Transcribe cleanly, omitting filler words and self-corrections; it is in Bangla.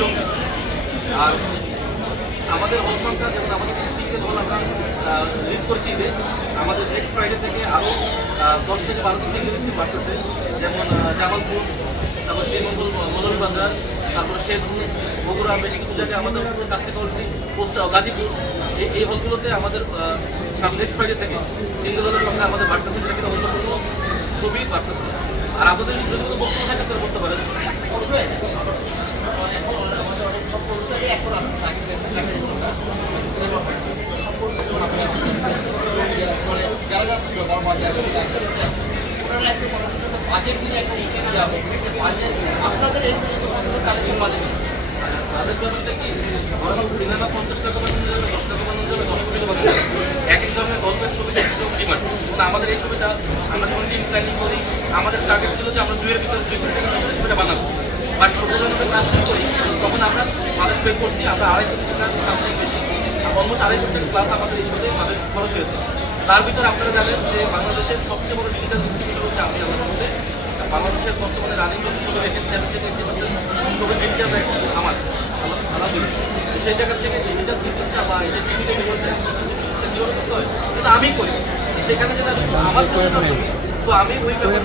জঙ্গি। আর আমাদের হল সংখ্যা যেমন আমাদের সিঙ্গেল হল আমরা লিস্ট করছি ঈদে, আমাদের নেক্সট ফ্রাইডে থেকে আরও 10 থেকে 12টি সিঙ্গেল লিস্ট বাড়তেছে, যেমন জামালপুর, তারপর শ্রীমঙ্গল মৌলভীবাজার, তারপর শেরপুর, বগুড়া, বেশ কিছু জায়গায় আমাদের কাছ থেকে অলরেডি পোস্ট গাজীপুর, এই হলগুলোতে আমাদের নেক্সট ফ্রাইডে থেকে সিঙ্গেল হলের সংখ্যা আমাদের বাড়তেছে, যেটা কিন্তু অন্য কোনো ছবি বাড়তেছে। আর আপনাদের যদি কোনো বক্তব্য থাকে তাহলে করতে পারেন। যারা যাচ্ছিল বাজেট নিয়ে একটা বাজেট আপনাদের এই কালেকশন বাজেট তাদের ব্যাপারটা কি, সিনেমা 50 টাকা বানানোর জন্য 10 টাকা বানানোর জন্য 10 কোটি টাকা বানানো, এক এক ধরনের গল্পের ছবিটা একটু ডিমান্ড। কিন্তু আমাদের এই ছবিটা আমরা যখন টিম প্ল্যানিং করি, আমাদের টার্গেট ছিল যে আমরা 2 এর ভিতরে 2 কোটি টাকার ভিতরে ছবিটা বানাবো। বাট ছোটো যখন কাজ শুরু করি তখন আমরা বাজেট পে করছি, আমরা 2.5 কোটি টাকা সামথিং বেশি, অলমোস্ট 2.5 কোটি টাকা প্লাস আমাদের এই ছবিতে বাজেট খরচ হয়েছে। তার ভিতরে আপনারা জানেন যে বাংলাদেশের সবচেয়ে বড় ডিজিটাল ডিস্ট্রিবিউটর হচ্ছে আমি আমাদের মধ্যে। বাংলাদেশের বর্তমানে রানিং যত ছবি রেখেছে 70-80% ছবি ডিজিটাল রাইটস আমার আলহামদুলিল্লাহ। সেই জায়গা থেকে ডিজিটাল বিজনেসটা বা এই যে ডিজিটাল বিজনেসটা কীভাবে করতে হয়, কিন্তু আমি করি সেখানে যেটা আমার তো আমি ওই ব্যাপার